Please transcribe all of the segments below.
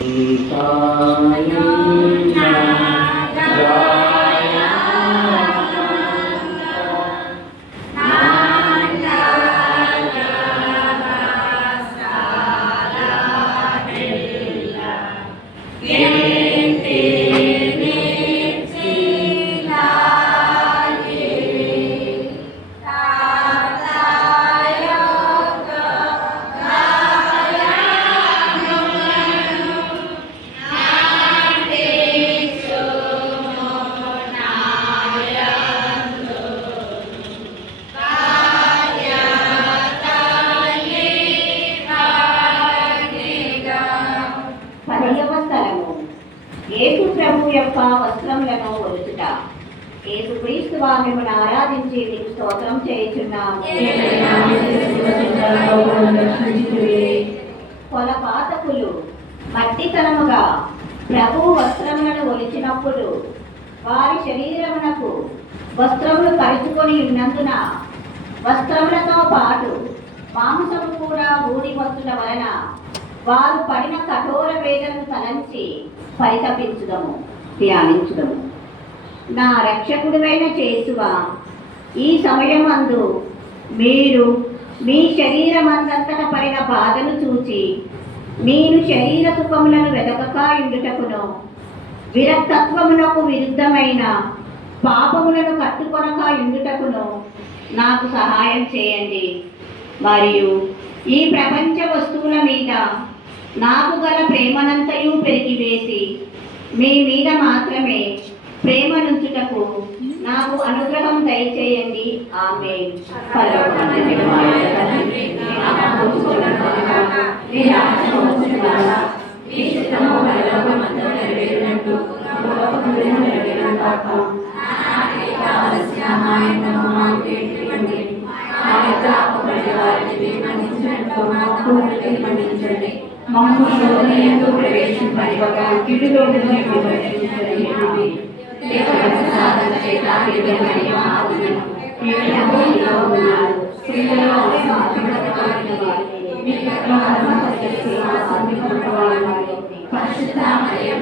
Ikaw యేసు ప్రభు యొక్క వస్త్రములను ఒలుచుట యేసు క్రీస్తు వారిని ఆరాధించి నీకు స్తోత్రం చేయుచున్నాము కొలపాతకులు మట్టితనముగా ప్రభు వస్త్రములను ఒలిచినప్పుడు వారి శరీరమునకు వస్త్రములు పరుచుకొని ఉన్నందున వస్త్రములతో పాటు మాంసము కూడా ఊడి వస్తున్న వలన వారు పడిన కఠోర వేదన తలంచి పరితపించుదము ధ్యానించుదము. నా రక్షకుడివైన చేసువా ఈ సమయమందు మీరు మీ శరీరమందంతట పడిన బాధను చూచి నేను శరీర సుఖములను వెదకక ఇండుటకును విరక్తత్వమునకు విరుద్ధమైన పాపములను కట్టుకొనక ఇండుటకును నాకు సహాయం చేయండి. మరియు ఈ ప్రపంచ వస్తువుల మీద నాకు గల ప్రేమనంతయు పెరిగివేసి మీ మీద మాత్రమే ప్రేమ నుంచుటకు నాకు అనుగ్రహం దయచేయండి. ఆమె మాకు శోధన ఎందు ప్రవేశింపనివ్వక కీడులో ప్రవేశించనివ్వండి ఉన్నారు. స్త్రీలలో అసమర్థమైన వారు మీ యొక్క అసమర్థ శక్తులు పరిశుద్ధ మరియు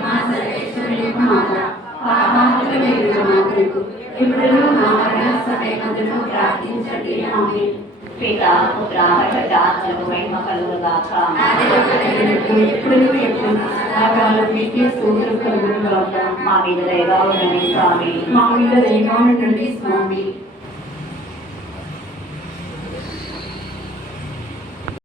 ఇప్పుడు మా మరణ సమయమందును ప్రార్థించండి. ఆమె పిత పుత్ర పటాత్మకు మహిమ కలుగుగాక మా మీద దయగా ఉండండి స్వామి. మా మీద దయగా ఉండండి స్వామి.